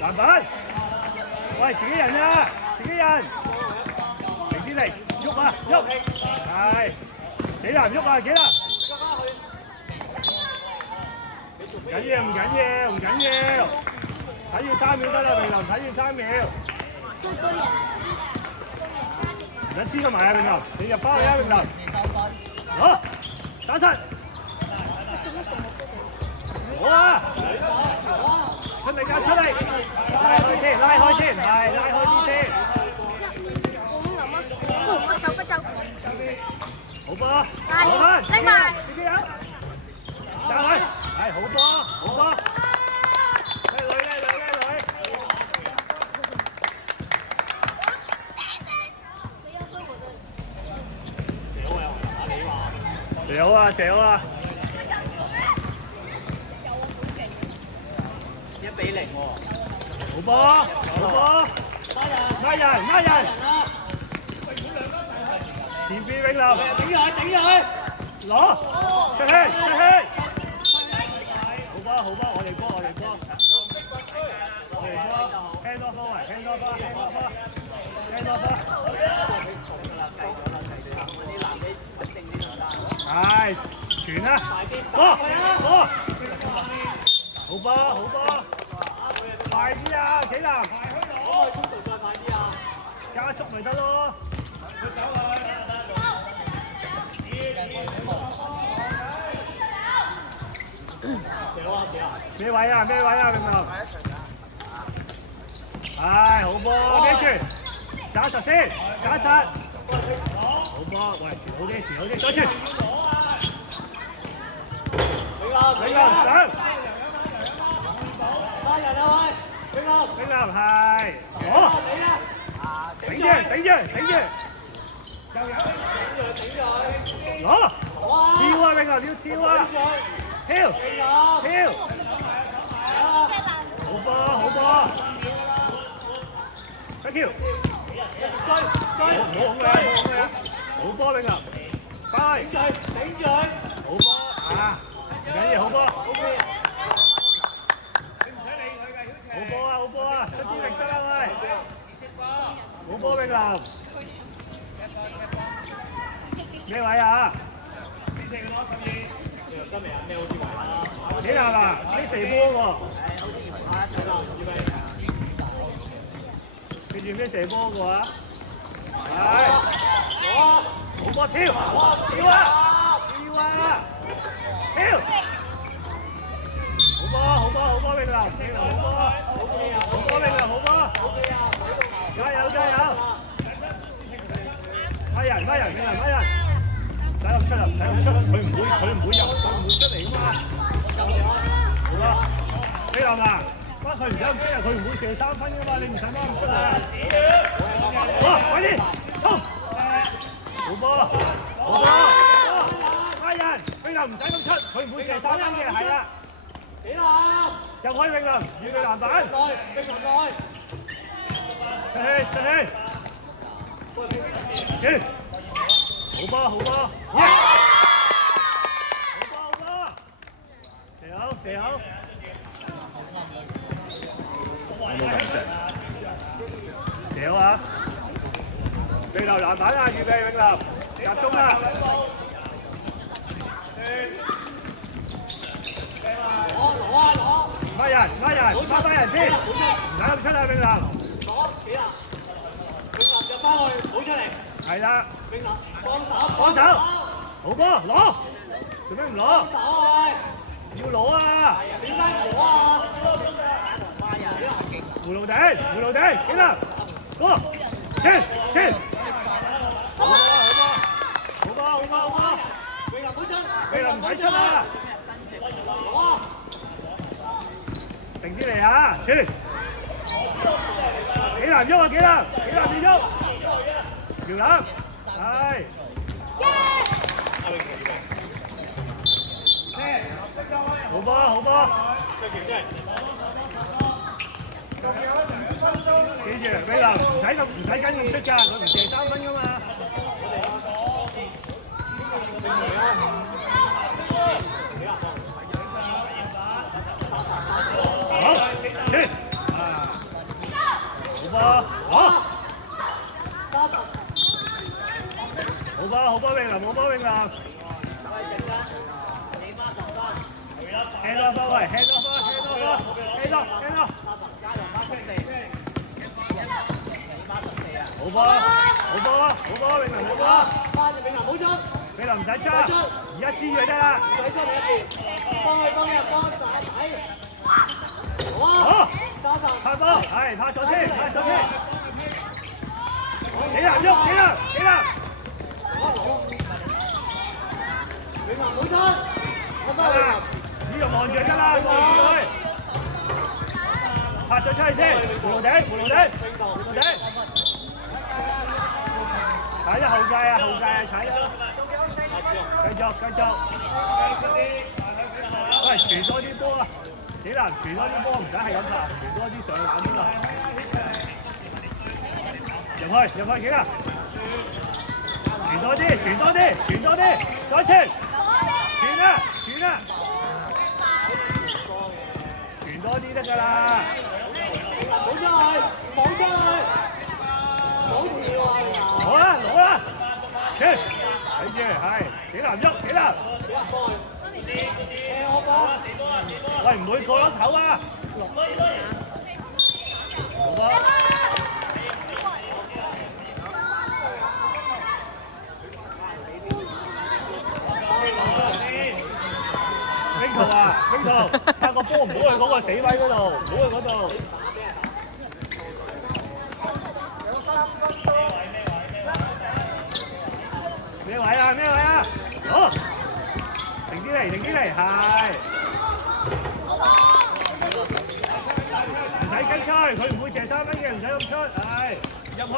籃板，喂，自己人啊，自己人，停啲嚟，喐啊，喐，係，幾難喐啊，幾難，唔緊要，唔緊要，唔緊要，睇住3秒得啦，明林，睇住3秒，唔使黐咗埋啊，明林，你入翻去啊，明林，好，打實。好啊！出嚟㗎，出嚟！拉開先，拉開先，係拉開啲先。不走。好波，好翻，拎埋，自己有，走去，係好波，好波。靚女，靚女，靚女。掉啊，掉啊！ 1比0喎，好波，好波，拉人，前邊永林，頂住佢，攞，出去，好波，我哋波，輕多波，係，傳啦，波，好波。 快啲啊！幾難？可速度再快啲啊！加速咪得咯。佢走去。咩位啊？明樂？係好波，孭住，打實先，打實。好波，喂，傳好啲，再傳。永樂上。 冰林係，好，頂住，攞，跳啊！冰林要跳啊！跳，好波，一跳，冇控嘅，好波冰林，快，好波啊！唔緊要，好波。 好波啊！出支力得啦喂！好波冰林，咩位啊？幾難啊？呢射波喎！記住咩射波嘅話？係，好波跳啊！跳！ 好波，冰林，好波，加油！拉人，冰林拉人，唔使咁出，佢唔會出嚟㗎嘛。好啦，冰林啊，佢唔使咁出啊，佢唔會射3分㗎嘛，你唔使咁出啊。好，快啲，衝！好波，拉人，冰林唔使咁出，佢唔會射3分嘅，係啦。 入開永林，預備籃板。出去。轉。好波。射好。射好啊！未留籃板啊！預備永林，集中啊！ 拉人，翻返人先，唔使咁出啊，冰林。入翻去，好出嚟。係啦。冰林，幫手。好波，攞。做咩唔攞？幫手啊！要攞啊！點解唔攞啊？葫蘆頂，幾難？過，轉。好波。冰林唔好出。冰林唔使出啊！定啲嚟啊！轉，幾難喐啊！幾難變喐？搖籃，係。好波！記住，冰林唔使跟咁出㗎，佢唔射3分㗎嘛。好，轉。波，好，加十，好波，好波，永林，好波，永林。輕多波，喂，輕多波，輕多波，輕多，輕多。好波，好波，好波，永林，好波。加隻永林冇出，永林唔使出，而家黐住得啦。唔使出你一邊，幫佢幫打仔。好啊，好，加十，拍波，係拍左先，拍左先。幾難喐，幾難，幾難。永林冇出，我幫永林。呢度望住得啦，望住佢。拍咗出去先，回路頂，回路頂，回路頂。踩咗後界啊，後界啊，踩咗。繼續，繼續。喂，傳多啲波啊！幾難傳多啲波，唔使係咁啦，傳多啲上籃添啊！入去幾難？傳多啲，傳多啲，傳多啲，再傳！傳啊，傳啊！傳多啲得㗎啦！冇出去，冇出去，冇跳啊！攞啦，攞啦！傳，睇住，係幾難喐，幾難！俾人過去，我幫。喂，唔會過咗頭啊！好波！冰圖啊，冰圖，拍個波唔好去嗰個死位嗰度，唔好去嗰度。咩位啊？咩位啊？好，停啲嚟，停啲嚟，係。唔使跟出，佢唔會射3分嘅，唔使咁出，係入去。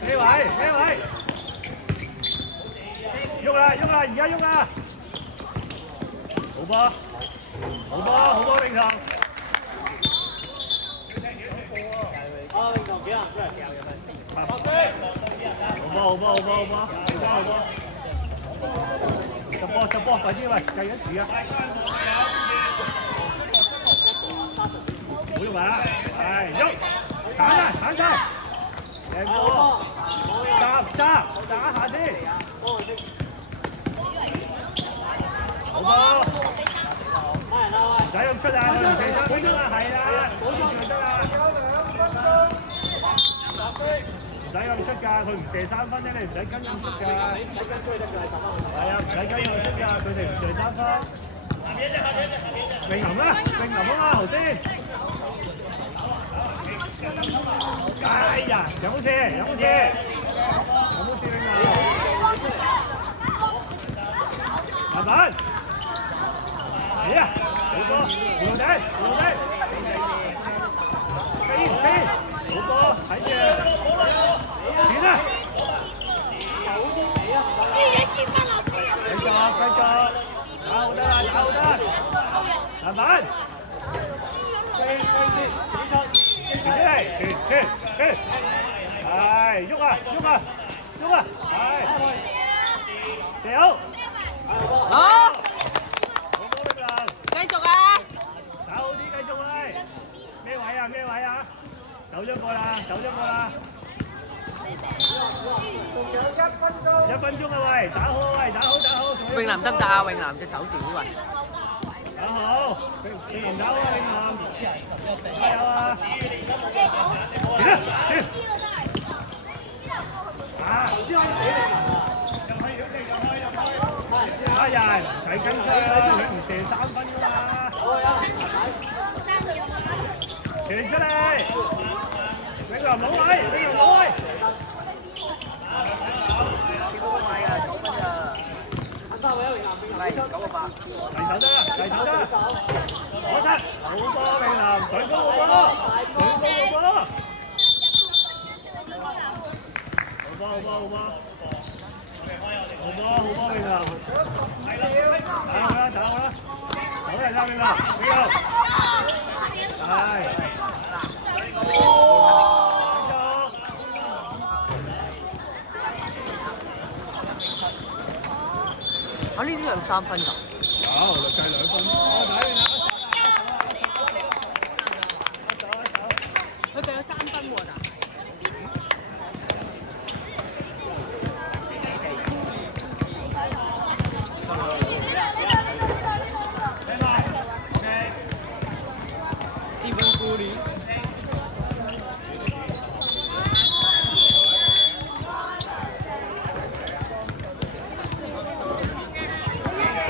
咩位？咩位？喐啦，喐啦，而家喐啦！好波，好波，好波，永強。啊，永強幾難出嚟掉嘅咪？好波，好波，好波，好波，你翻好波。十波，快啲喂，計緊時啊！唔好喐埋啦，係喐，鏟啊，鏟晒，贏波，揸一下先。好波，唔使咁出啊，佢唔射3分啊，係啦，冇錯就得啦。唔使咁出㗎，佢唔射3分啫，你唔使跟咁出㗎。係啊，唔使跟咁出㗎，佢哋唔射3分。永林啦，永林啊嘛，頭先。哎呀，有冇射？有冇射？有冇射永林？慢慢。嚟啊！好波，回路頂，回路頂。飛，好波，睇住。轉啦！繼續，打好得啦，打好得。慢慢。飛先，傳出嚟，傳。係，喐啊，係。射好。好，好波永林。繼續啊！打好啲，繼續喂。咩位啊？走咗個啦。1分鐘啊喂，打好。永林得唔得啊？永林隻手指喂。打好，永林打好啊，永林。加油啊！轉。啊！哎呀，唔使跟出啦，佢唔射3分㗎嘛。傳出嚟，永林冇位。係9個8。嚟手得，我得，好波永林，隊高個波。好波永林。打好啦，好嚟啦永林，係。啊！呢啲有3分㗎。有，就計2分。佢計咗3分。分喎嗱。OK。 Stephen Curry。